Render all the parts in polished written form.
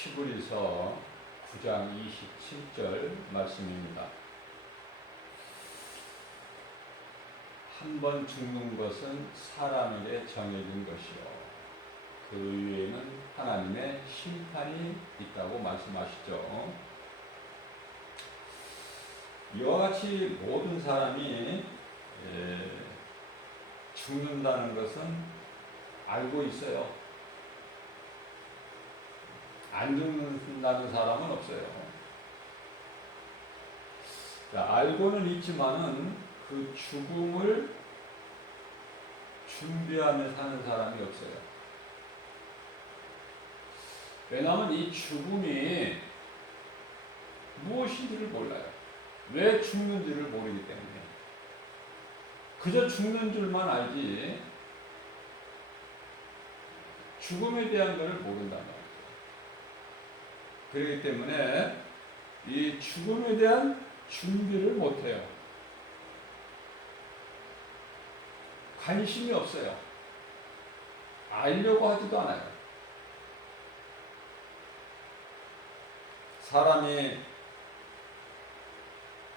히브리서 9장 27절 말씀입니다. 한 번 죽는 것은 사람에게 정해진 것이요 그 위에는 하나님의 심판이 있다고 말씀하시죠. 이와 같이 모든 사람이 죽는다는 것은 알고 있어요. 안 죽는다는 사람은 없어요. 알고는 있지만은 그 죽음을 준비하며 사는 사람이 없어요. 왜냐하면 이 죽음이 무엇인지를 몰라요. 왜 죽는지를 모르기 때문에. 그저 죽는 줄만 알지 죽음에 대한 것을 모른단 말이에요. 그렇기 때문에 이 죽음에 대한 준비를 못해요. 관심이 없어요. 알려고 하지도 않아요. 사람이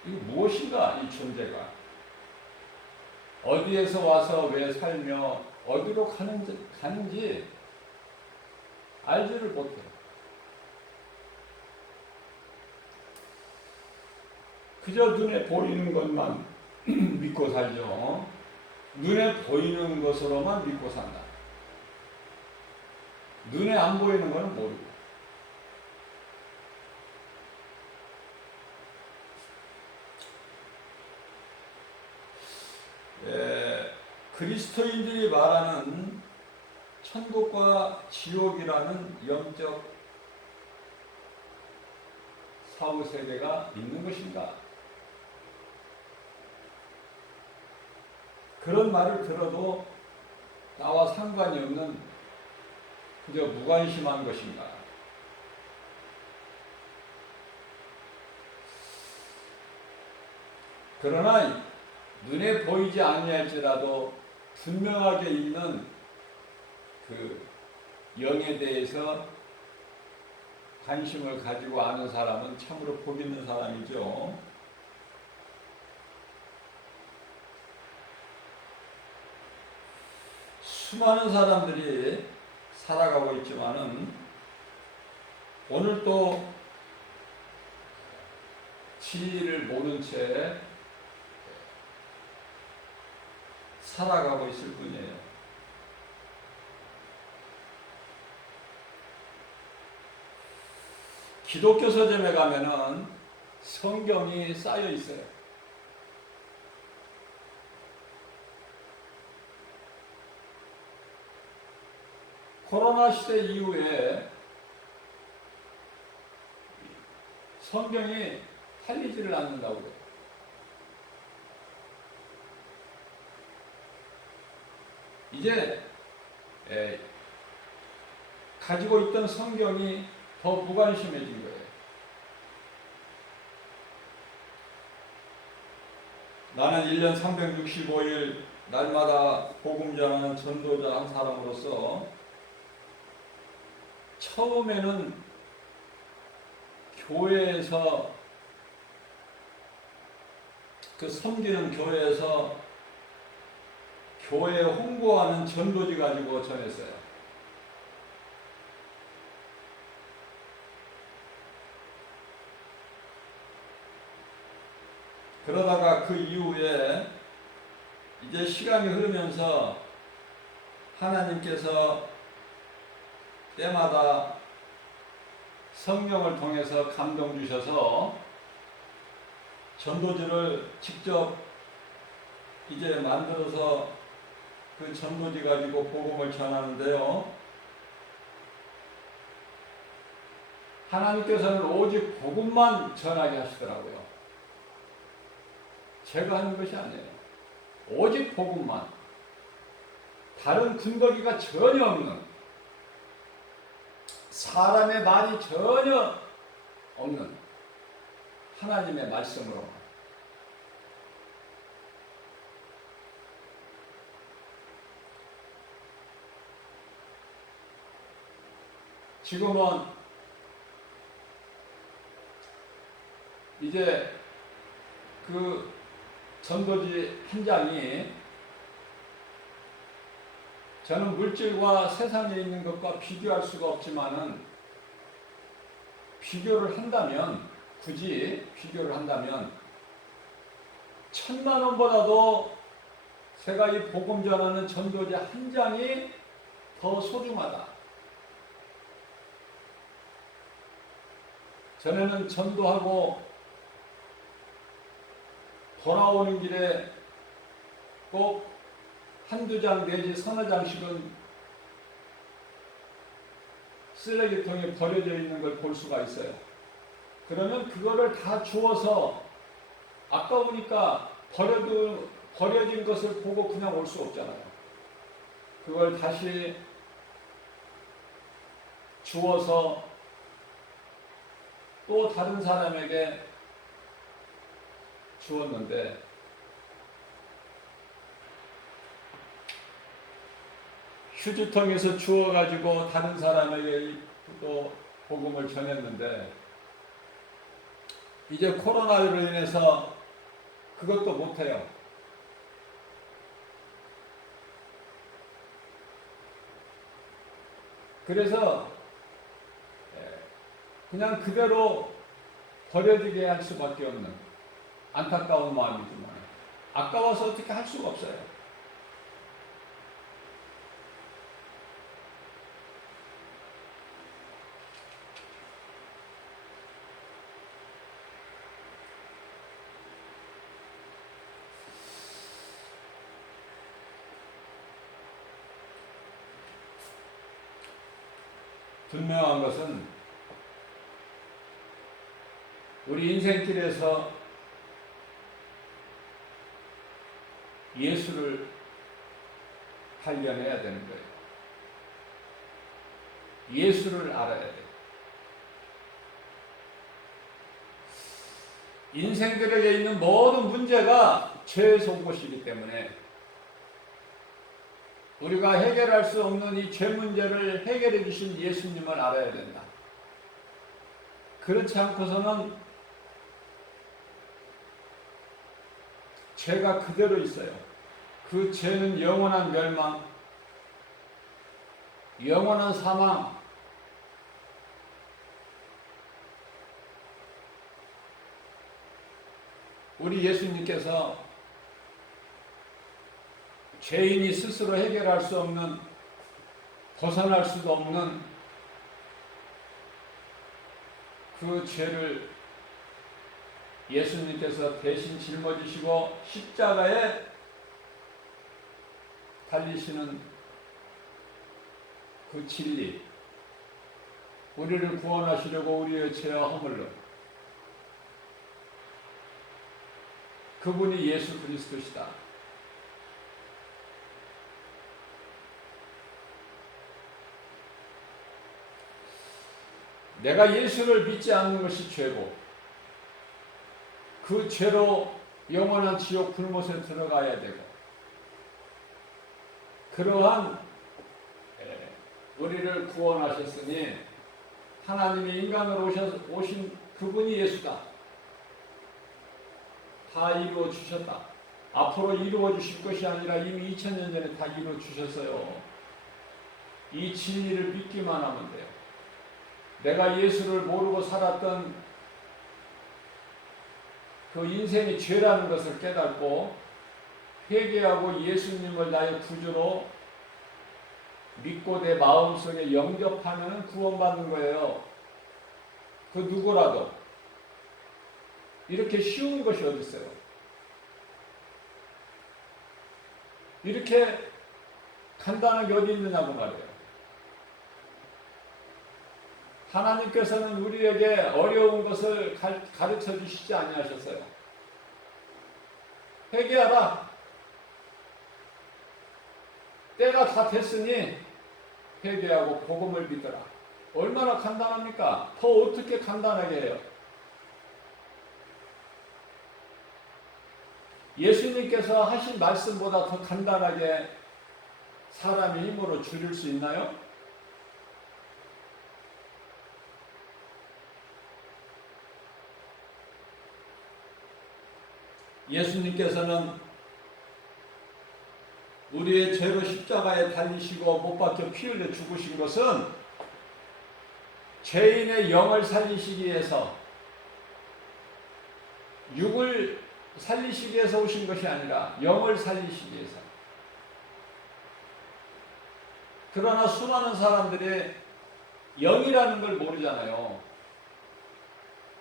이거 무엇인가 이 존재가 어디에서 와서 왜 살며 어디로 가는지 알지를 못해요. 그저 눈에 보이는 것만 믿고 살죠. 눈에 보이는 것으로만 믿고 산다. 눈에 안 보이는 것은 모르고. 그리스도인들이 말하는 천국과 지옥이라는 영적 사후세계가 있는 것인가? 그런 말을 들어도 나와 상관이 없는 그저 무관심한 것인가? 그러나 눈에 보이지 아니할지라도 분명하게 있는 그 영에 대해서 관심을 가지고 아는 사람은 참으로 복 있는 사람이죠. 수많은 사람들이 살아가고 있지만은 오늘 또 진리를 모른 채 살아가고 있을 뿐이에요. 기독교 서점에 가면은 성경이 쌓여 있어요. 코로나 시대 이후에 성경이 팔리지를 않는다고요. 이제 가지고 있던 성경이 더 무관심해진 거예요. 나는 1년 365일 날마다 복음 전하는 전도자 한 사람으로서 처음에는 교회에서 그 섬기는 교회에서 교회 홍보하는 전도지 가지고 전했어요. 그러다가 그 이후에 이제 시간이 흐르면서 하나님께서 때마다 성령을 통해서 감동 주셔서 전도지를 직접 이제 만들어서 그 전도지 가지고 복음을 전하는데요. 하나님께서는 오직 복음만 전하게 하시더라고요. 제가 하는 것이 아니에요. 오직 복음만. 다른 군더기가 전혀 없는, 사람의 말이 전혀 없는 하나님의 말씀으로 지금은 이제 그 전도지 한 장이 저는 물질과 세상에 있는 것과 비교할 수가 없지만은 비교를 한다면 굳이 비교를 한다면 1,000만 원보다도 제가 이 복음 전하는 전도지 한 장이 더 소중하다. 전에는 전도하고 돌아오는 길에 꼭 한두 장 내지 서너 장씩은 쓰레기통에 버려져 있는 걸 볼 수가 있어요. 그러면 그거를 다 주워서 아까우니까 버려진 것을 보고 그냥 올 수 없잖아요. 그걸 다시 주워서 또 다른 사람에게 주었는데 휴지통에서 주워가지고 다른 사람에게 또 복음을 전했는데 이제 코로나로 인해서 그것도 못해요. 그래서 그냥 그대로 버려지게 할 수밖에 없는 안타까운 마음이지만 아까워서 어떻게 할 수가 없어요. 분명한 것은 우리 인생길에서 예수를 발견해야 되는 거예요. 예수를 알아야 돼요. 인생들에게 있는 모든 문제가 죄의 속것이기 때문에 우리가 해결할 수 없는 이 죄 문제를 해결해 주신 예수님을 알아야 된다. 그렇지 않고서는 죄가 그대로 있어요. 그 죄는 영원한 멸망, 영원한 사망, 우리 예수님께서 죄인이 스스로 해결할 수 없는, 벗어날 수도 없는 그 죄를 예수님께서 대신 짊어지시고 십자가에 달리시는 그 진리, 우리를 구원하시려고 우리의 죄와 허물로 그분이 예수 그리스도시다. 내가 예수를 믿지 않는 것이 죄고 그 죄로 영원한 지옥 불못에 들어가야 되고 그러한 우리를 구원하셨으니 하나님이 인간으로 오신 그분이 예수다. 다 이루어 주셨다. 앞으로 이루어 주실 것이 아니라 이미 2000년 전에 다 이루어 주셨어요. 이 진리를 믿기만 하면 돼요. 내가 예수를 모르고 살았던 그 인생이 죄라는 것을 깨닫고 회개하고 예수님을 나의 구주로 믿고 내 마음속에 영접하면 구원받는 거예요. 그 누구라도. 이렇게 쉬운 것이 어디 있어요? 이렇게 간단한 게 어디 있느냐고 말이에요. 하나님께서는 우리에게 어려운 것을 가르쳐 주시지 아니하셨어요. 회개하라. 때가 다 됐으니 회개하고 복음을 믿어라. 얼마나 간단합니까? 더 어떻게 간단하게 해요? 예수님께서 하신 말씀보다 더 간단하게 사람의 힘으로 줄일 수 있나요? 예수님께서는 우리의 죄로 십자가에 달리시고 못 박혀 피 흘려 죽으신 것은 죄인의 영을 살리시기 위해서, 육을 살리시기 위해서 오신 것이 아니라 영을 살리시기 위해서. 그러나 수많은 사람들이 영이라는 걸 모르잖아요.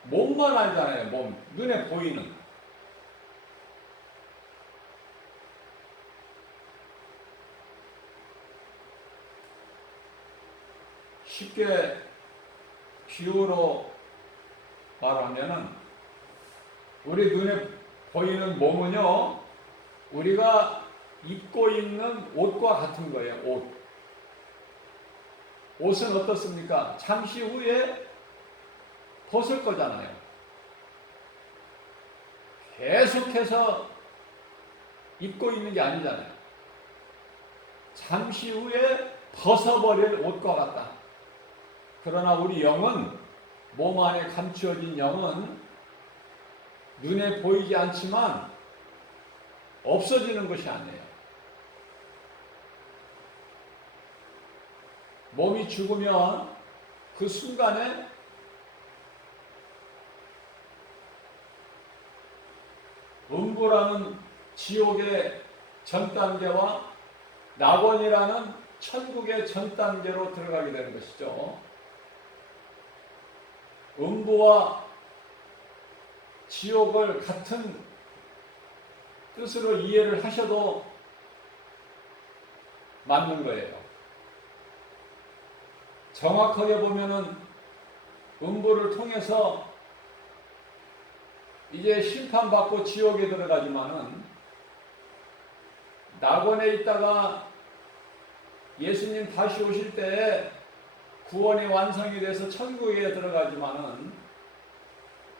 몸만 알잖아요. 몸, 눈에 보이는. 쉽게 비유로 말하면은 우리 눈에 보이는 몸은요, 우리가 입고 있는 옷과 같은 거예요. 옷. 옷은 어떻습니까? 잠시 후에 벗을 거잖아요. 계속해서 입고 있는 게 아니잖아요. 잠시 후에 벗어버릴 옷과 같다. 그러나 우리 영은, 몸 안에 감추어진 영은 눈에 보이지 않지만 없어지는 것이 아니에요. 몸이 죽으면 그 순간에 음부라는 지옥의 전 단계와 낙원이라는 천국의 전 단계로 들어가게 되는 것이죠. 음부와 지옥을 같은 뜻으로 이해를 하셔도 맞는 거예요. 정확하게 보면은 음부를 통해서 이제 심판받고 지옥에 들어가지만은, 낙원에 있다가 예수님 다시 오실 때에 구원이 완성이 돼서 천국에 들어가지만은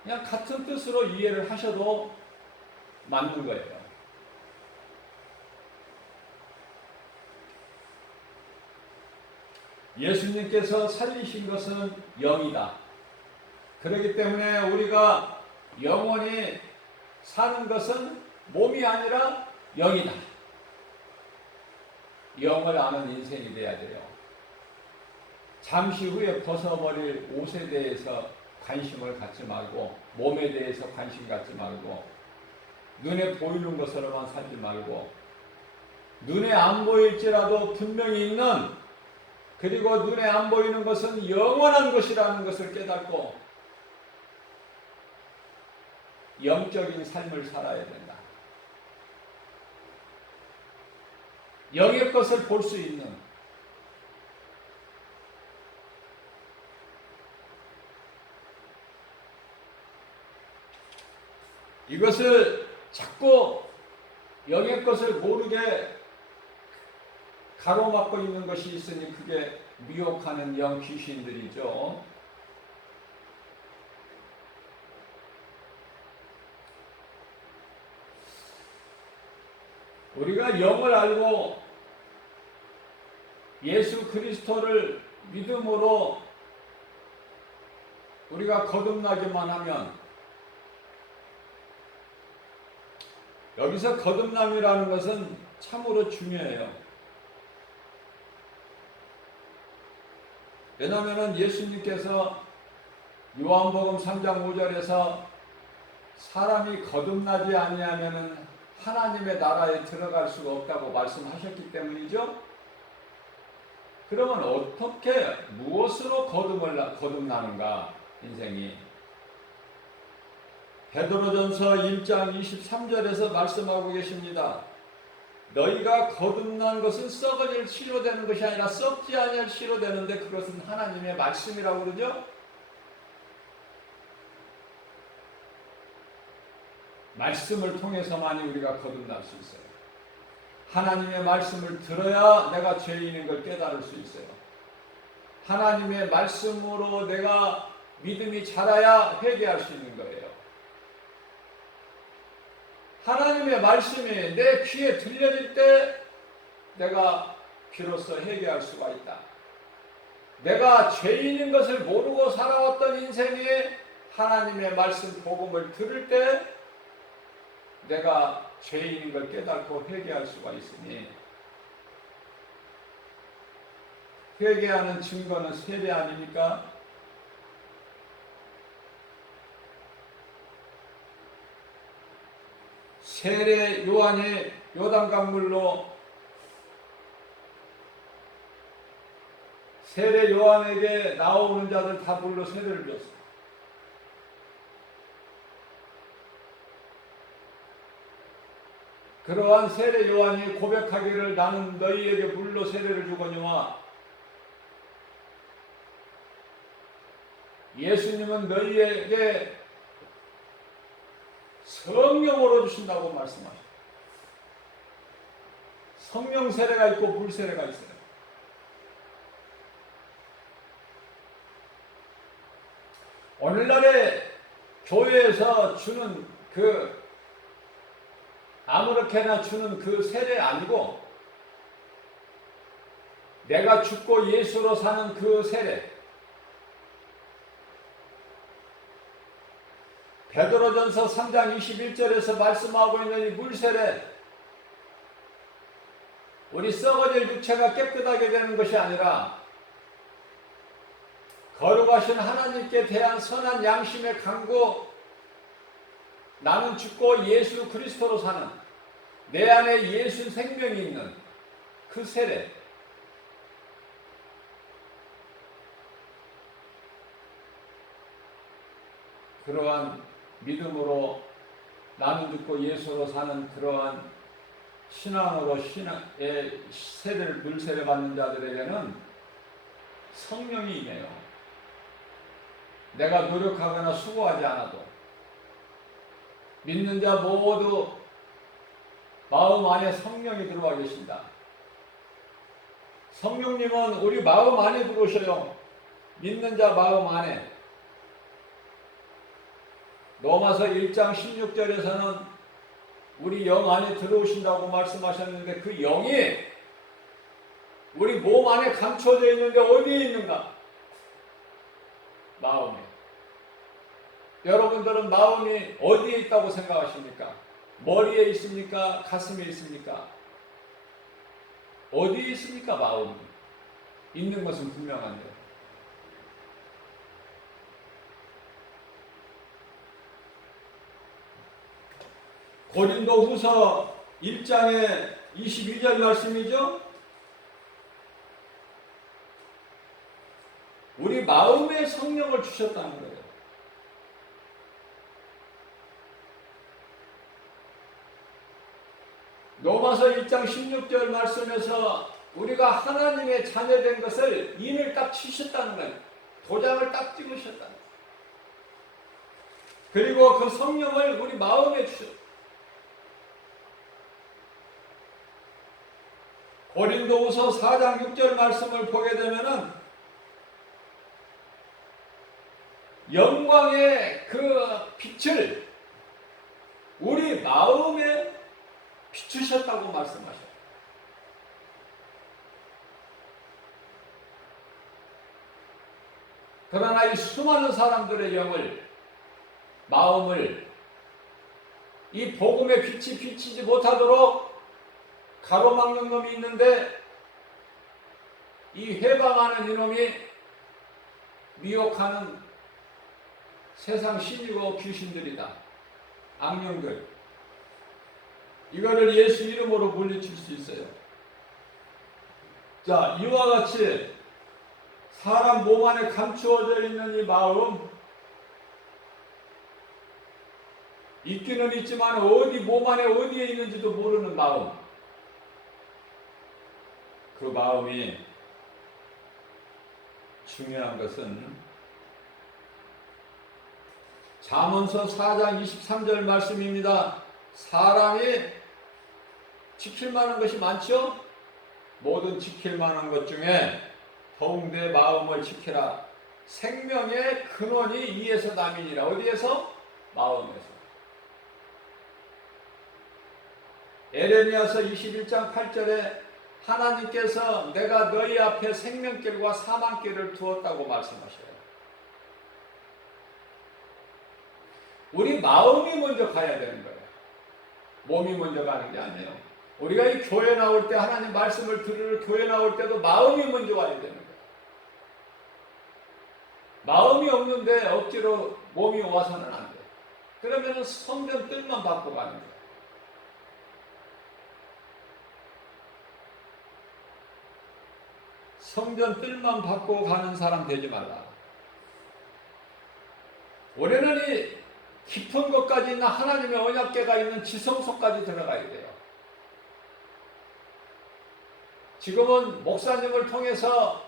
그냥 같은 뜻으로 이해를 하셔도 맞는 거예요. 예수님께서 살리신 것은 영이다. 그렇기 때문에 우리가 영원히 사는 것은 몸이 아니라 영이다. 영을 아는 인생이 돼야 돼요. 잠시 후에 벗어버릴 옷에 대해서 관심을 갖지 말고, 몸에 대해서 관심 갖지 말고, 눈에 보이는 것으로만 살지 말고, 눈에 안 보일지라도 분명히 있는, 그리고 눈에 안 보이는 것은 영원한 것이라는 것을 깨닫고 영적인 삶을 살아야 된다. 영의 것을 볼 수 있는, 이것을 자꾸 영의 것을 모르게 가로막고 있는 것이 있으니 그게 미혹하는 영 귀신들이죠. 우리가 영을 알고 예수 그리스도를 믿음으로 우리가 거듭나기만 하면, 여기서 거듭남이라는 것은 참으로 중요해요. 왜냐하면 예수님께서 요한복음 3장 5절에서 사람이 거듭나지 아니하면 하나님의 나라에 들어갈 수가 없다고 말씀하셨기 때문이죠. 그러면 어떻게, 무엇으로 거듭나는가, 인생이? 베드로전서 1장 23절에서 말씀하고 계십니다. 너희가 거듭난 것은 썩어질 씨로 되는 것이 아니라 썩지 아니할 씨로 되는데, 그것은 하나님의 말씀이라고 그러죠. 말씀을 통해서만이 우리가 거듭날 수 있어요. 하나님의 말씀을 들어야 내가 죄인인 걸 깨달을 수 있어요. 하나님의 말씀으로 내가 믿음이 자라야 회개할 수 있는 거예요. 하나님의 말씀이 내 귀에 들려질 때 내가 비로소 회개할 수가 있다. 내가 죄인인 것을 모르고 살아왔던 인생이 하나님의 말씀 복음을 들을 때 내가 죄인인 걸 깨닫고 회개할 수가 있으니, 회개하는 증거는 세례 아닙니까? 세례 요한이 요단강물로 세례 요한에게 나오는 자들 다 물로 세례를 줬어. 그러한 세례 요한이 고백하기를 나는 너희에게 물로 세례를 주거니와 예수님은 너희에게 성령으로 주신다고 말씀하셨어요. 성령 세례가 있고 물 세례가 있어요. 오늘날의 교회에서 주는 아무렇게나 주는 그 세례 아니고 내가 죽고 예수로 사는 그 세례. 베드로전서 3장 21절에서 말씀하고 있는 이 물세례, 우리 썩어질 육체가 깨끗하게 되는 것이 아니라 거룩하신 하나님께 대한 선한 양심의 강구, 나는 죽고 예수 그리스도로 사는, 내 안에 예수 생명이 있는 그 세례. 그러한 믿음으로 나는 죽고 예수로 사는 그러한 신앙으로 신앙의 세례를 물세례 받는 자들에게는 성령이 임해요. 내가 노력하거나 수고하지 않아도 믿는 자 모두 마음 안에 성령이 들어와 계신다. 성령님은 우리 마음 안에 들어오셔요. 믿는 자 마음 안에. 로마서 1장 16절에서는 우리 영 안에 들어오신다고 말씀하셨는데 그 영이 우리 몸 안에 감춰져 있는데 어디에 있는가? 마음에. 여러분들은 마음이 어디에 있다고 생각하십니까? 머리에 있습니까? 가슴에 있습니까? 어디에 있습니까? 마음이. 있는 것은 분명한데. 고린도후서 1장의 22절 말씀이죠. 우리 마음에 성령을 주셨다는 거예요. 로마서 1장 16절 말씀에서 우리가 하나님의 자녀된 것을 인을 딱 치셨다는 거예요. 도장을 딱 찍으셨다는 거예요. 그리고 그 성령을 우리 마음에 주셨어요. 고린도후서 4장 6절 말씀을 보게 되면은 영광의 그 빛을 우리 마음에 비추셨다고 말씀하셔요. 그러나 이 수많은 사람들의 영을, 마음을 이 복음의 빛이 비치지 못하도록 가로막는 놈이 있는데, 이 해방하는 이놈이 미혹하는 세상 신이고 귀신들이다. 악령들. 이거를 예수 이름으로 물리칠 수 있어요. 자, 이와 같이 사람 몸 안에 감추어져 있는 이 마음, 있기는 있지만 어디 몸 안에 어디에 있는지도 모르는 마음. 그 마음이 중요한 것은 잠언서 4장 23절 말씀입니다. 사람이 지킬 만한 것이 많죠? 모든 지킬 만한 것 중에 더욱 내 마음을 지키라. 생명의 근원이 이에서 남이니라. 어디에서? 마음에서. 에레미야서 21장 8절에 하나님께서 내가 너희 앞에 생명길과 사망길을 두었다고 말씀하셔요. 우리 마음이 먼저 가야 되는 거예요. 몸이 먼저 가는 게 아니에요. 우리가 이 교회 나올 때 하나님 말씀을 들을 교회 나올 때도 마음이 먼저 와야 되는 거예요. 마음이 없는데 억지로 몸이 와서는 안 돼요. 그러면 성전 뜻만 받고 가는 거예요. 성전 뜰만 받고 가는 사람 되지 말라. 우리는 이 깊은 것까지 있는 하나님의 언약궤가 있는 지성소까지 들어가야 돼요. 지금은 목사님을 통해서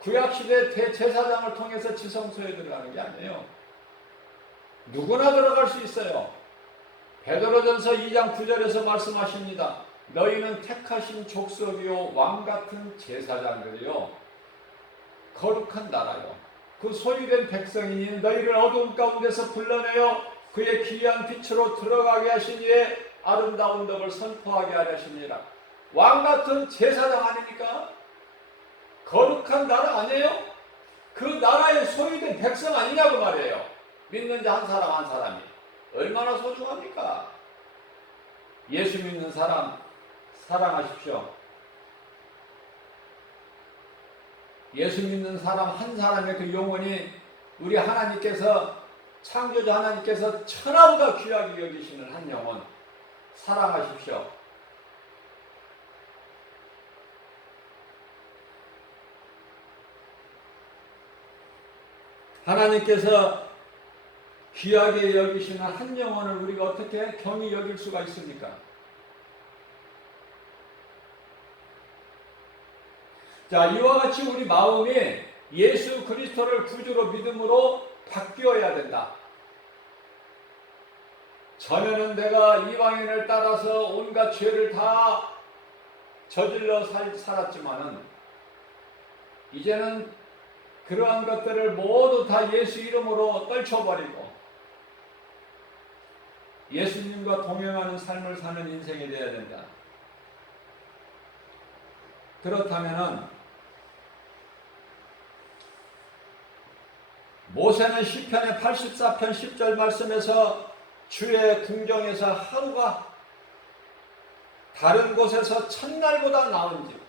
구약시대 대제사장을 통해서 지성소에 들어가는 게 아니에요. 누구나 들어갈 수 있어요. 베드로전서 2장 9절에서 말씀하십니다. 너희는 택하신 족속이요 왕같은 제사장들이요 거룩한 나라요 그 소유된 백성이니 너희를 어두움 가운데서 불러내어 그의 귀한 빛으로 들어가게 하신 이의 아름다운 덕을 선포하게 하시니라. 왕같은 제사장 아닙니까? 거룩한 나라 아니에요? 그 나라의 소유된 백성 아니냐고 말이에요. 믿는 자 한 사람 한 사람이 얼마나 소중합니까? 예수 믿는 사람 사랑하십시오. 예수 믿는 사람 한 사람의 그 영혼이 우리 하나님께서 창조자 하나님께서 천하보다 귀하게 여기시는 한 영혼 사랑하십시오. 하나님께서 귀하게 여기시는 한 영혼을 우리가 어떻게 경히 여길 수가 있습니까? 자, 이와 같이 우리 마음이 예수 그리스도를 구주로 믿음으로 바뀌어야 된다. 전에는 내가 이방인을 따라서 온갖 죄를 다 저질러 살았지만은 이제는 그러한 것들을 모두 다 예수 이름으로 떨쳐버리고 예수님과 동행하는 삶을 사는 인생이 되어야 된다. 그렇다면은 모세는 시편의 84편 10절 말씀에서 주의 궁정에서 하루가 다른 곳에서 첫날보다 나은지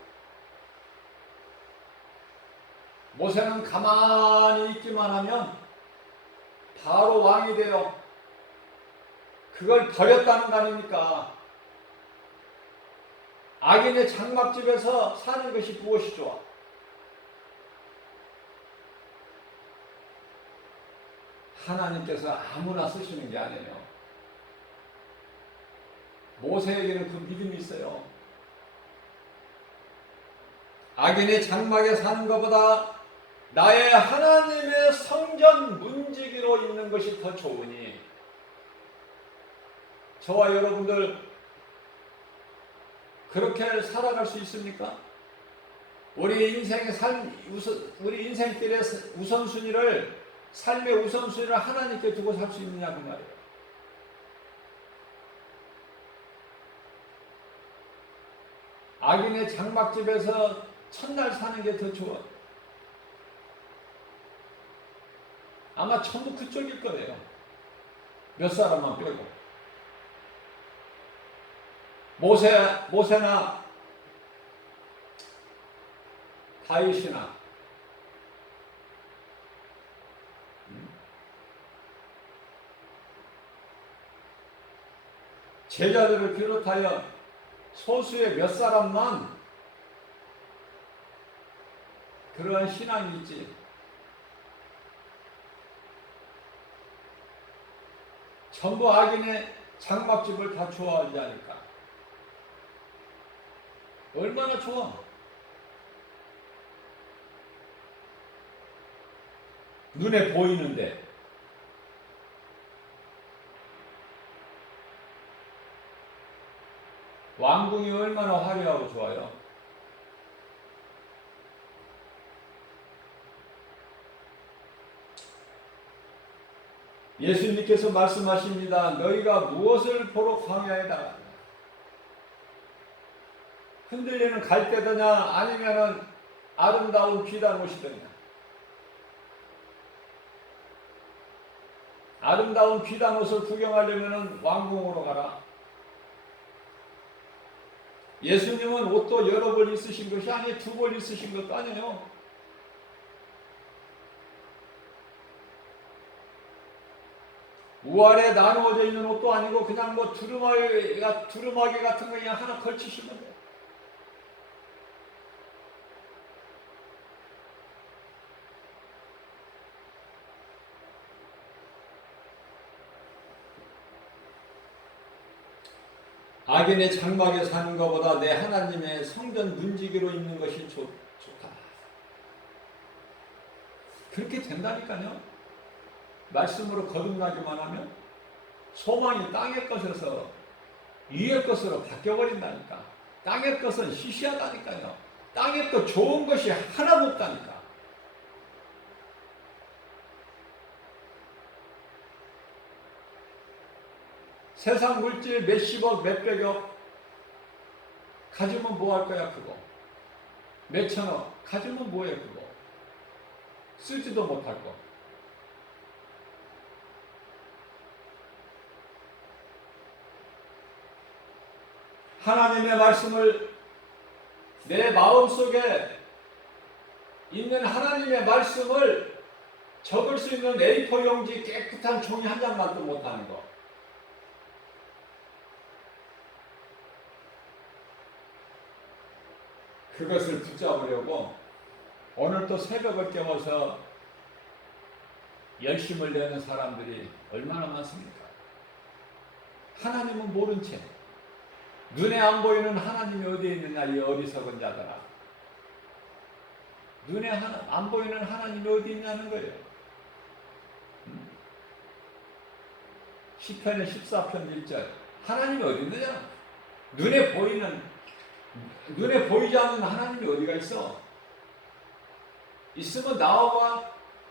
모세는 가만히 있기만 하면 바로 왕이 되어 그걸 버렸다는 거 아닙니까? 악인의 장막집에서 사는 것이 무엇이 좋아? 하나님께서 아무나 쓰시는 게 아니에요. 모세에게는 그 믿음이 있어요. 악인의 장막에 사는 것보다 나의 하나님의 성전 문지기로 있는 것이 더 좋으니 저와 여러분들 그렇게 살아갈 수 있습니까? 우리 인생의 우리 인생길의 우선순위를 삶의 우선순위를 하나님께 두고 살 수 있느냐 그 말이에요. 악인의 장막집에서 첫날 사는 게 더 좋아. 아마 전부 그쪽일 거예요. 몇 사람만 빼고. 모세나 다윗이나 제자들을 비롯하여 소수의 몇 사람만 그러한 신앙이 있지. 전부 악인의 장막집을 다 좋아하지 않을까? 얼마나 좋아? 눈에 보이는데 왕궁이 얼마나 화려하고 좋아요. 예수님께서 말씀하십니다. 너희가 무엇을 보러 광야에 나갔냐? 흔들리는 갈대더냐 아니면은 아름다운 비단 옷이더냐? 아름다운 비단 옷을 구경하려면은 왕궁으로 가라. 예수님은 옷도 여러 벌 있으신 것이 아니에요. 두 벌 있으신 것도 아니에요. 우아래 나누어져 있는 옷도 아니고 그냥 뭐 두루마기 같은 거 그냥 하나 걸치시면 돼요. 악인의 장막에 사는 것보다 내 하나님의 성전 문지기로 있는 것이 좋다. 그렇게 된다니까요. 말씀으로 거듭나기만 하면 소망이 땅의 것에서 위의 것으로 바뀌어버린다니까. 땅의 것은 시시하다니까요. 땅의 것 좋은 것이 하나도 없다니까. 세상 물질 몇십억 몇백억 가지면 뭐 할 거야 그거. 몇천억 가지면 뭐해 그거. 쓰지도 못할 거. 하나님의 말씀을 내 마음속에 있는 하나님의 말씀을 적을 수 있는 A4 용지 깨끗한 종이 한 장만도 못하는 거. 그것을 붙잡으려고 오늘 또 새벽을 깨워서 열심을 내는 사람들이 얼마나 많습니까? 하나님은 모른 채 눈에 안 보이는 하나님이 어디에 있느냐 이 어리석은 자들아. 눈에 안 보이는 하나님이 어디 있냐는 거예요. 시편의 14편 1절 하나님이 어디 있느냐? 눈에 보이지 않는 하나님이 어디가 있어? 있으면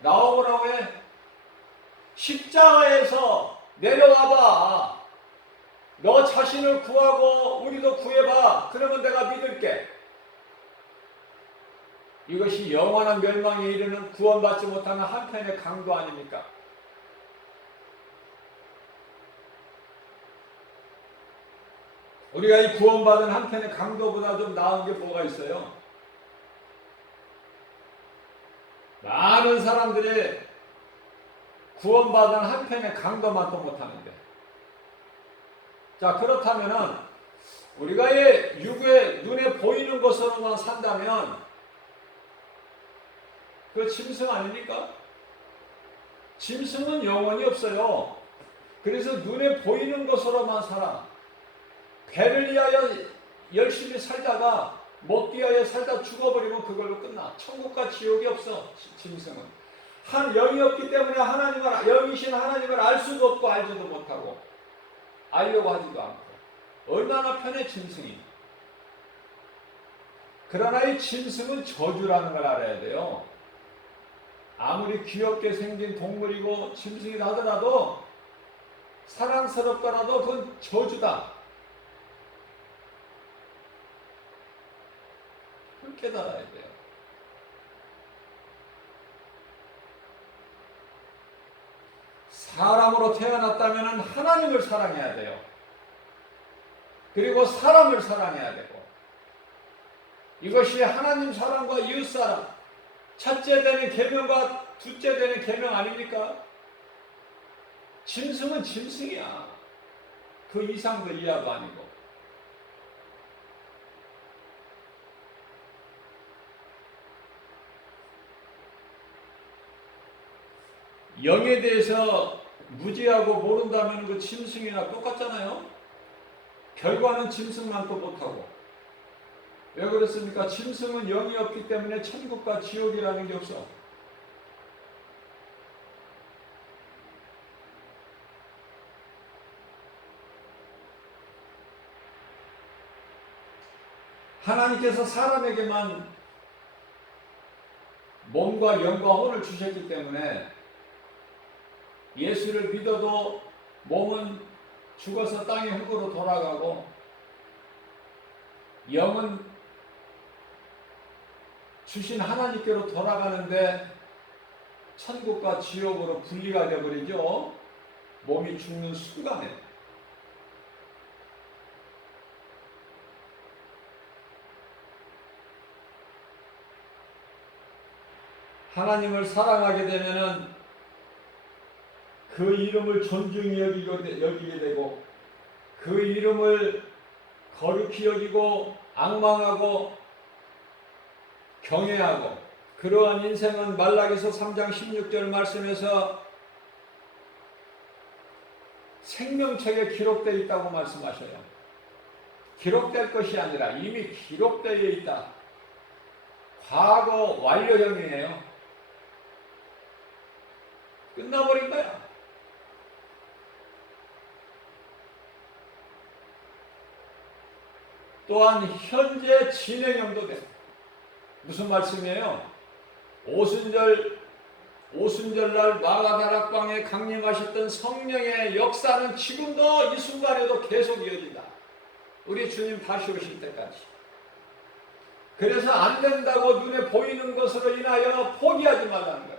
나와보라고 해. 십자가에서 내려와봐. 너 자신을 구하고 우리도 구해봐. 그러면 내가 믿을게. 이것이 영원한 멸망에 이르는 구원받지 못하는 한편의 강도 아닙니까? 우리가 이 구원받은 한편의 강도보다 좀 나은 게 뭐가 있어요? 많은 사람들이 구원받은 한편의 강도만도 못하는데. 자, 그렇다면은 우리가 이 육의 눈에 보이는 것으로만 산다면 그 짐승 아닙니까? 짐승은 영원히 없어요. 그래서 눈에 보이는 것으로만 살아. 배를 위하여 열심히 살다가 먹기 위하여 살다 죽어버리면 그걸로 끝나. 천국과 지옥이 없어. 짐승은 한 영이 없기 때문에 영이신 하나님을 알 수도 없고 알지도 못하고 알려고 하지도 않고. 얼마나 편해 짐승이. 그러나 이 짐승은 저주라는 걸 알아야 돼요. 아무리 귀엽게 생긴 동물이고 짐승이라 하더라도 사랑스럽더라도 그건 저주다. 그걸 깨달아야 돼요. 사람으로 태어났다면 하나님을 사랑해야 돼요. 그리고 사람을 사랑해야 되고. 이것이 하나님 사랑과 이웃 사랑, 첫째 되는 계명과 둘째 되는 계명 아닙니까? 짐승은 짐승이야. 그 이상도 이하도 아니고. 영에 대해서 무지하고 모른다면 그 짐승이나 똑같잖아요. 결과는 짐승만 또 못하고. 왜 그렇습니까? 짐승은 영이 없기 때문에 천국과 지옥이라는 게 없어. 하나님께서 사람에게만 몸과 영과 혼을 주셨기 때문에 예수를 믿어도 몸은 죽어서 땅의 흙으로 돌아가고 영은 주신 하나님께로 돌아가는데 천국과 지옥으로 분리가 되어버리죠. 몸이 죽는 순간에. 하나님을 사랑하게 되면은 그 이름을 존중히 여기게 되고 그 이름을 거룩히 여기고 앙망하고 경외하고 그러한 인생은 말라기서 3장 16절 말씀에서 생명책에 기록되어 있다고 말씀하셔요. 기록될 것이 아니라 이미 기록되어 있다. 과거 완료형이에요. 끝나버린 거야. 또한 현재 진행형도 돼. 무슨 말씀이에요? 오순절날 마가다락방에 강림하셨던 성령의 역사는 지금도 이 순간에도 계속 이어진다. 우리 주님 다시 오실 때까지. 그래서 안 된다고 눈에 보이는 것으로 인하여 포기하지 말라는 거예요.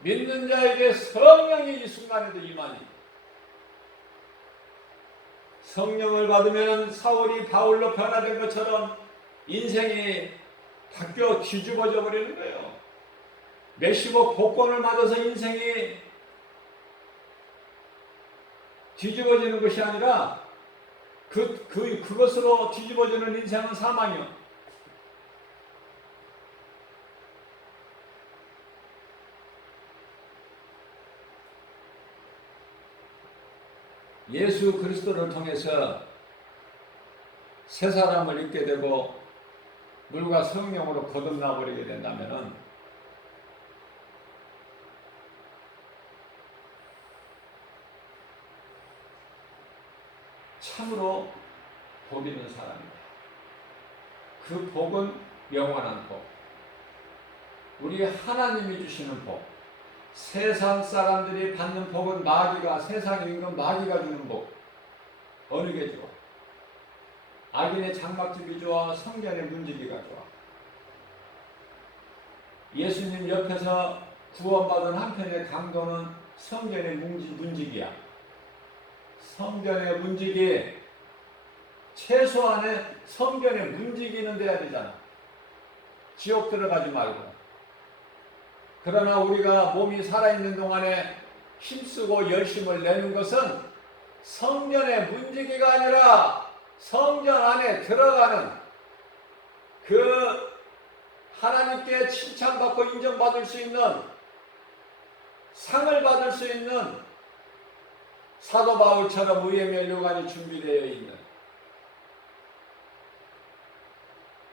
믿는 자에게 성령이 이 순간에도 임하니 성령을 받으면 사울이 바울로 변화된 것처럼 인생이 바뀌어 뒤집어져 버리는 거예요. 몇십억 복권을 맞아서 인생이 뒤집어지는 것이 아니라 그것으로 뒤집어지는 인생은 사망이요. 예수 그리스도를 통해서 새 사람을 입게 되고 물과 성령으로 거듭나 버리게 된다면은 참으로 복 있는 사람입니다. 그 복은 영원한 복. 우리 하나님이 주시는 복. 세상 사람들이 받는 복은 마귀가, 세상에 있는 마귀가 주는 복. 어느 게 좋아? 악인의 장막집이 좋아? 성전의 문지기가 좋아? 예수님 옆에서 구원받은 한편의 강도는 성전의 문지기야. 성전의 문지기, 최소한의 성전의 문지기는 돼야 되잖아. 지옥 들어가지 말고. 그러나 우리가 몸이 살아있는 동안에 힘쓰고 열심을 내는 것은 성전의 문지기가 아니라 성전 안에 들어가는 그 하나님께 칭찬받고 인정받을 수 있는 상을 받을 수 있는 사도 바울처럼 의의 면류관이 준비되어 있는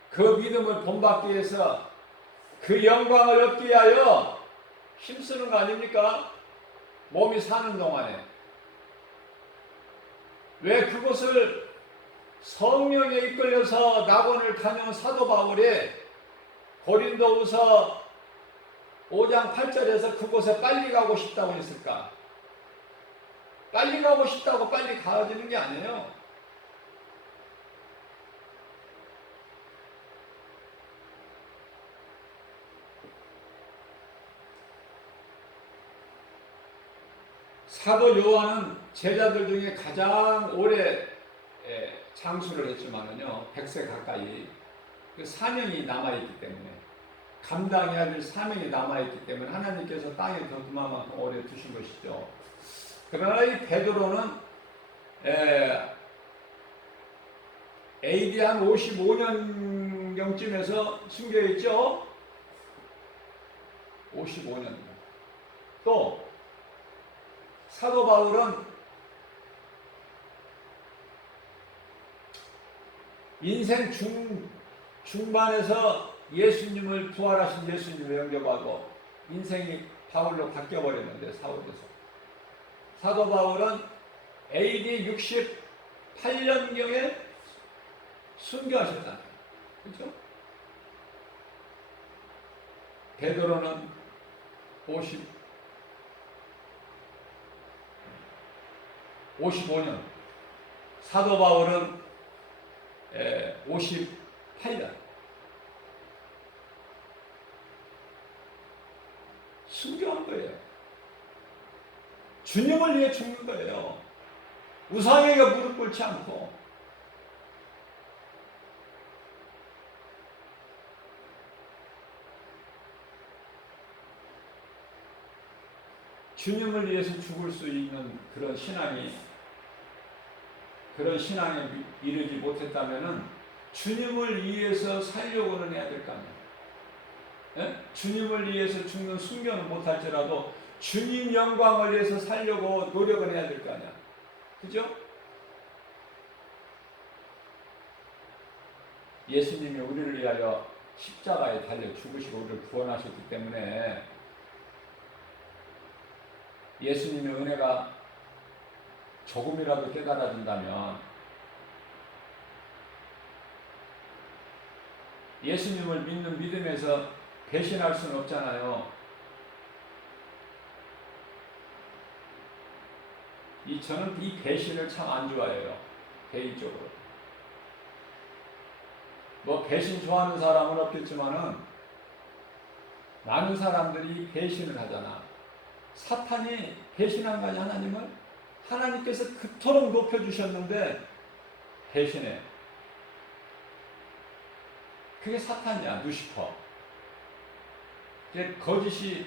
그 믿음을 본받기 위해서 그 영광을 얻기 위하여 힘쓰는 거 아닙니까? 몸이 사는 동안에. 왜 그것을 성령에 이끌려서 낙원을 다녀온 사도 바울이 고린도후서 5장 8절에서 그곳에 빨리 가고 싶다고 했을까? 빨리 가고 싶다고 빨리 가지는 게 아니에요. 사도 요한은 제자들 중에 가장 오래 장수를 했지만은요, 100세 가까이 그 사명이 남아있기 때문에, 감당해야 될 사명이 남아있기 때문에 하나님께서 땅에 더 그만큼 오래 두신 것이죠. 그러나 이 베드로는 AD 한 55년경쯤에서 순교했죠. 55년. 또 사도 바울은 인생 중반에서 예수님을 부활하신 예수님을 영접하고 인생이 바울로 바뀌어버렸는데 사울에서. 사도 바울은 AD 68년경에 순교하셨잖아요. 그렇죠? 베드로는 55년, 사도 바울은 58년. 순교한 거예요. 주님을 위해 죽는 거예요. 우상에게 무릎 꿇지 않고. 주님을 위해서 죽을 수 있는 그런 신앙에 이르지 못했다면은 주님을 위해서 살려고는 해야 될 거 아니에요. 예? 주님을 위해서 죽는 순교는 못할지라도 주님 영광을 위해서 살려고 노력을 해야 될 거 아니야. 그죠? 예수님이 우리를 위하여 십자가에 달려 죽으시고 우리를 구원하셨기 때문에 예수님의 은혜가 조금이라도 깨달아진다면 예수님을 믿는 믿음에서 배신할 수는 없잖아요. 저는 이 배신을 참 안 좋아해요. 개인적으로. 뭐 배신 좋아하는 사람은 없겠지만은 많은 사람들이 배신을 하잖아. 사탄이 배신한 거 아니야, 하나님을? 하나님께서 그토록 높여주셨는데 배신해. 그게 사탄이야, 루시퍼. 거짓이,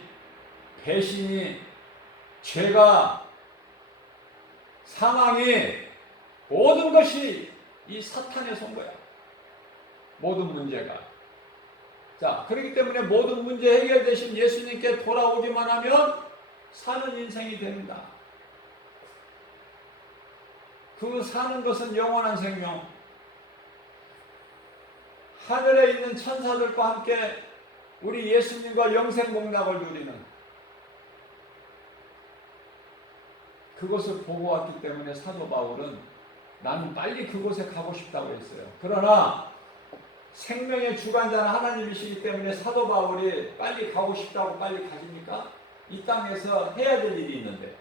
배신이, 죄가, 사망이, 모든 것이 이 사탄의 선거야. 모든 문제가. 자, 그렇기 때문에 모든 문제 해결되신 예수님께 돌아오기만 하면 사는 인생이 됩니다. 그 사는 것은 영원한 생명. 하늘에 있는 천사들과 함께 우리 예수님과 영생 복락을 누리는 그것을 보고 왔기 때문에 사도 바울은 나는 빨리 그곳에 가고 싶다고 했어요. 그러나 생명의 주관자는 하나님이시기 때문에 사도 바울이 빨리 가고 싶다고 빨리 가십니까? 이 땅에서 해야 될 일이 있는데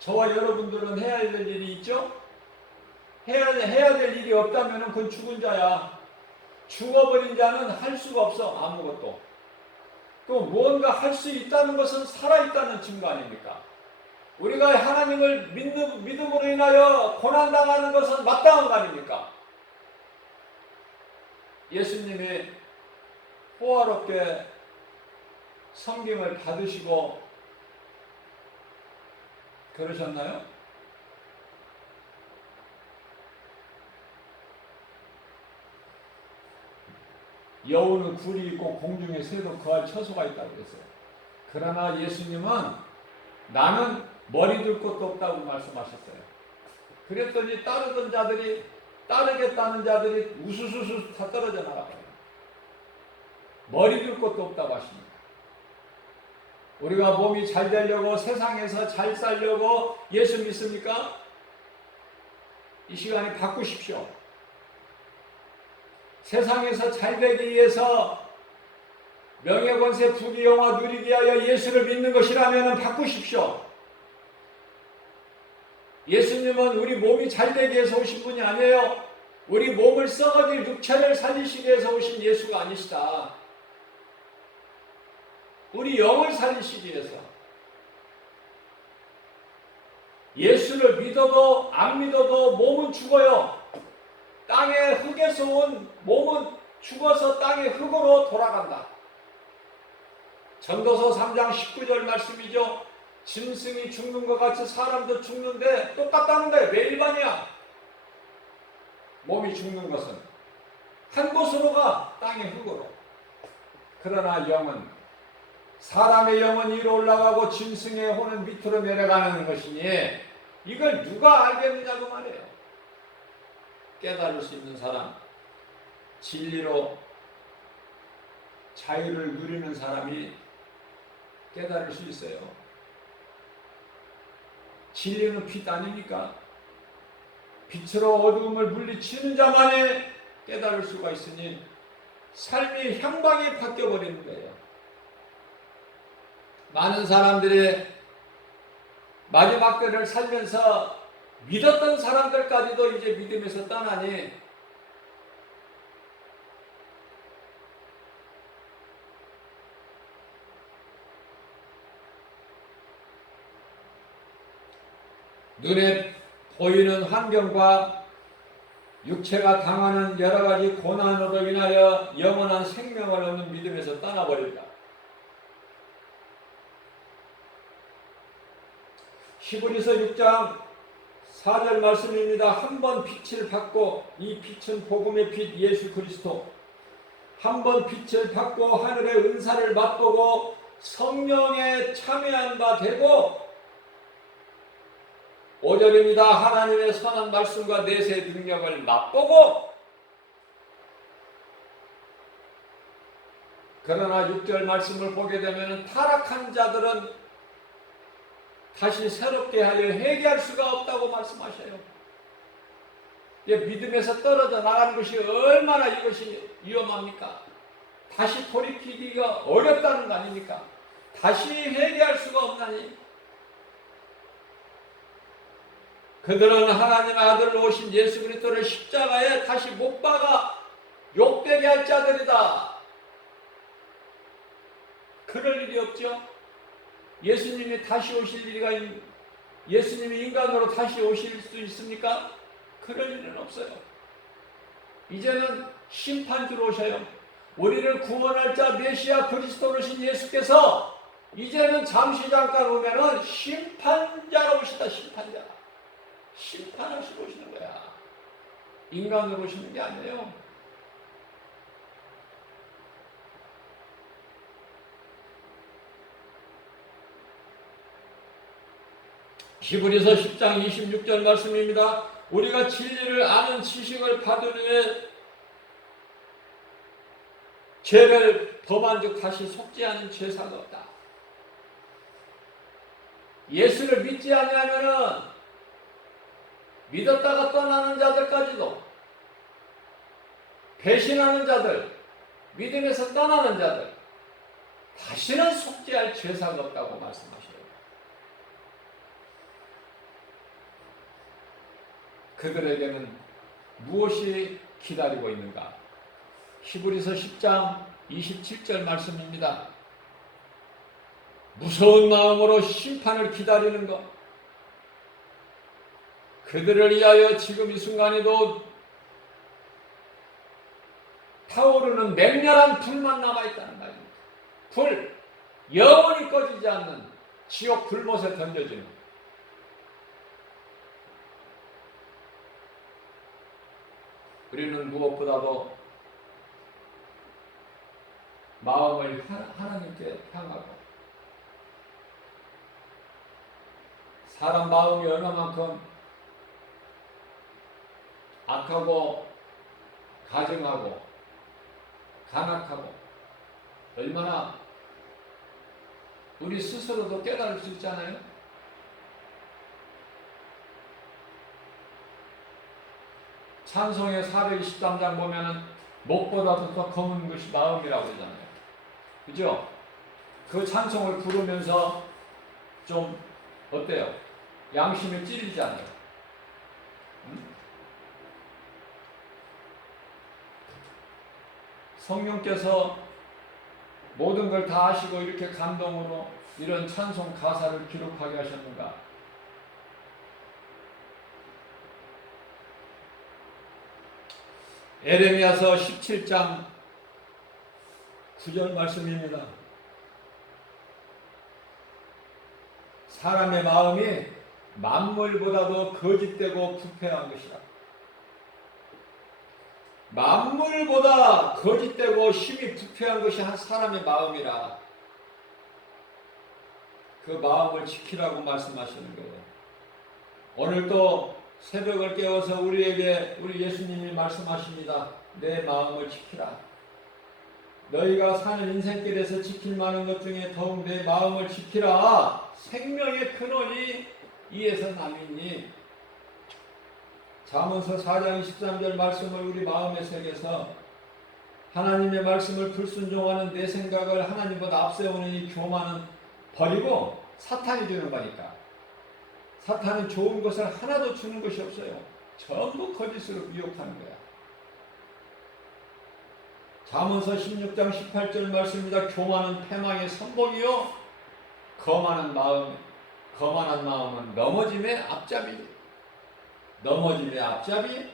저와 여러분들은 해야 될 일이 있죠? 해야 될 일이 없다면 그건 죽은 자야. 죽어버린 자는 할 수가 없어. 아무것도. 또 무언가 할 수 있다는 것은 살아있다는 증거 아닙니까? 우리가 하나님을 믿음으로 인하여 고난당하는 것은 마땅한 거 아닙니까? 예수님이 호화롭게 섬김을 받으시고 그러셨나요? 여우는 굴이 있고 공중에 새도 거할 처소가 있다고 그랬어요. 그러나 예수님은 나는 머리 둘 곳도 없다고 말씀하셨어요. 그랬더니 따르겠다는 자들이 우수수수 다 떨어져 나가요. 머리 둘 곳도 없다고 하십니다. 우리가 몸이 잘 되려고 세상에서 잘 살려고 예수 믿습니까? 이 시간에 바꾸십시오. 세상에서 잘 되기 위해서 명예권세 부귀영화 누리기 위하여 예수를 믿는 것이라면 바꾸십시오. 예수님은 우리 몸이 잘 되기 위해서 오신 분이 아니에요. 우리 몸을 썩어질 육체를 살리시기 위해서 오신 예수가 아니시다. 우리 영을 살리시기 위해서. 예수를 믿어도 안 믿어도 몸은 죽어요. 땅의 흙에서 온 몸은 죽어서 땅의 흙으로 돌아간다. 전도서 3장 19절 말씀이죠. 짐승이 죽는 것 같이 사람도 죽는데 똑같다는 거예요. 왜 일반이야? 몸이 죽는 것은 한 곳으로 가, 땅의 흙으로. 그러나 영은, 사람의 영은 위로 올라가고 짐승의 혼은 밑으로 내려가는 것이니 이걸 누가 알겠느냐고 말해요. 깨달을 수 있는 사람, 진리로 자유를 누리는 사람이 깨달을 수 있어요. 진리는 빛 아닙니까? 빛으로 어두움을 물리치는 자만이 깨달을 수가 있으니 삶이 향방이 바뀌어버리는 거예요. 많은 사람들이 마지막 때를 살면서 믿었던 사람들까지도 이제 믿음에서 떠나니 눈에 보이는 환경과 육체가 당하는 여러 가지 고난으로 인하여 영원한 생명을 얻는 믿음에서 떠나버린다. 히브리서 6장 4절 말씀입니다. 한 번 빛을 받고, 이 빛은 복음의 빛 예수 그리스도, 한 번 빛을 받고 하늘의 은사를 맛보고 성령에 참여한 바 되고, 5절입니다. 하나님의 선한 말씀과 내세의 능력을 맛보고, 그러나 6절 말씀을 보게 되면 타락한 자들은 다시 새롭게 하여 회개할 수가 없다고 말씀하셔요. 믿음에서 떨어져 나가는 것이 얼마나 이것이 위험합니까? 다시 돌이키기가 어렵다는 거 아닙니까? 다시 회개할 수가 없나니? 그들은 하나님의 아들 오신 예수 그리스도를 십자가에 다시 못 박아 욕되게 할 자들이다. 그럴 일이 없죠. 예수님이 다시 오실 일이가, 예수님이 인간으로 다시 오실 수 있습니까? 그럴 일은 없어요. 이제는 심판주로 오셔요. 우리를 구원할 자 메시아 그리스도로신 예수께서 이제는 잠시 잠깐 오면은 심판자로 오시다. 심판자. 심판하시고 오시는 거야. 인간으로 오시는 게 아니에요. 히브리서 10장 26절 말씀입니다. 우리가 진리를 아는 지식을 받은 후에 죄를 범한 즉 다시 속지 않은 죄사가 없다. 예수를 믿지 아니하면은 믿었다가 떠나는 자들까지도, 배신하는 자들, 믿음에서 떠나는 자들, 다시는 속지 할 죄사가 없다고 말씀하셔요. 그들에게는 무엇이 기다리고 있는가? 히브리서 10장 27절 말씀입니다. 무서운 마음으로 심판을 기다리는 것. 그들을 위하여 지금 이 순간에도 타오르는 맹렬한 불만 남아있다는 말입니다. 불, 영원히 꺼지지 않는 지옥 불못에 던져지는. 우리는 무엇보다도 마음을 하나님께 향하고, 사람 마음이 얼마만큼 악하고 가증하고 간악하고 얼마나 우리 스스로도 깨달을 수 있잖아요. 찬송의 423장 보면은 목보다도 더 검은 것이 마음이라고 그러잖아요. 그죠? 그 찬송을 부르면서 좀 어때요? 양심이 찔리지 않아요? 성령께서 모든 걸 다 아시고 이렇게 감동으로 이런 찬송 가사를 기록하게 하셨는가? 에레미야서 17장 9절 말씀입니다. 사람의 마음이 만물보다도 거짓되고 부패한 것이라. 만물보다 거짓되고 힘이 부패한 것이 한 사람의 마음이라. 그 마음을 지키라고 말씀하시는 거예요. 오늘도 새벽을 깨워서 우리에게 우리 예수님이 말씀하십니다. 내 마음을 지키라. 너희가 사는 인생길에서 지킬 만한 것 중에 더욱 내 마음을 지키라. 생명의 근원이 이에서 남이니. 잠언서 4장 23절 말씀을 우리 마음에 새겨서 하나님의 말씀을 불순종하는 내 생각을 하나님보다 앞세우는 이 교만은 버리고, 사탄이 주는 거니까. 사탄은 좋은 것을 하나도 주는 것이 없어요. 전부 거짓으로 미혹하는 거야. 잠언서 16장 18절 말씀입니다. 교만은 패망의 선봉이요 거만한 마음은 넘어짐의 앞잡이. 넘어짐의 앞잡이.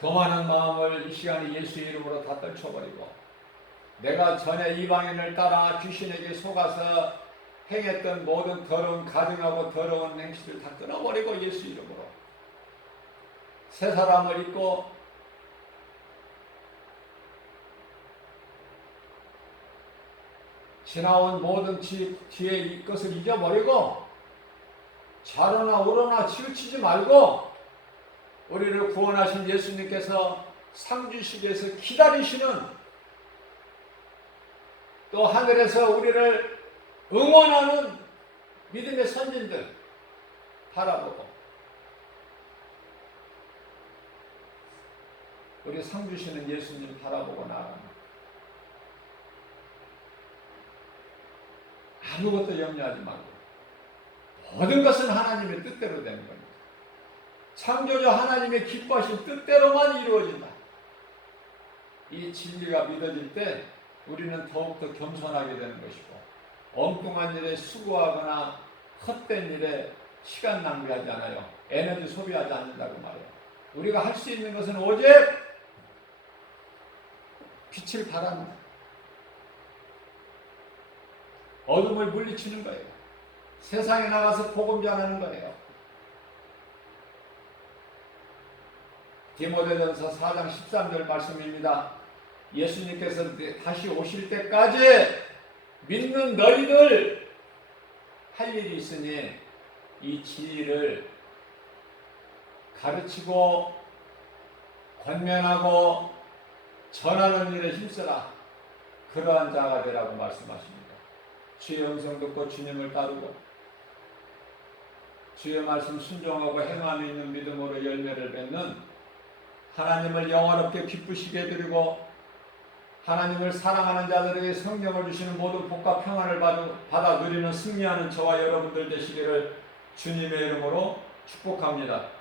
거만한 마음을 이 시간에 예수의 이름으로 다 떨쳐버리고 내가 전에 이방인을 따라 귀신에게 속아서 행했던 모든 더러운 가증하고 더러운 행실을 다 끊어버리고 예수 이름으로 새 사람을 입고 지나온 모든 뒤에 것을 잊어버리고 좌로나 우로나 치우치지 말고 우리를 구원하신 예수님께서 상주식에서 기다리시는 또 하늘에서 우리를 응원하는 믿음의 선진들 바라보고 우리 상주시는 예수님 바라보고 나아갑니다. 아무것도 염려하지 말고 모든 것은 하나님의 뜻대로 되는 겁니다. 창조주 하나님의 기뻐하신 뜻대로만 이루어진다. 이 진리가 믿어질 때 우리는 더욱더 겸손하게 되는 것이고 엉뚱한 일에 수고하거나 헛된 일에 시간 낭비하지 않아요. 에너지 소비하지 않는다고 말해요. 우리가 할 수 있는 것은 오직 빛을 발합니다. 어둠을 물리치는 거예요. 세상에 나가서 복음 전하는 거예요. 디모데전서 4장 13절 말씀입니다. 예수님께서 다시 오실 때까지 믿는 너희들 할 일이 있으니 이 진리를 가르치고 권면하고 전하는 일에 힘써라. 그러한 자가 되라고 말씀하십니다. 주의 음성 듣고 주님을 따르고 주의 말씀 순종하고 행함이 있는 믿음으로 열매를 맺는 하나님을 영화롭게 기쁘시게 해드리고 하나님을 사랑하는 자들에게 성령을 주시는 모든 복과 평안을 받아 누리는 승리하는 저와 여러분들 되시기를 주님의 이름으로 축복합니다.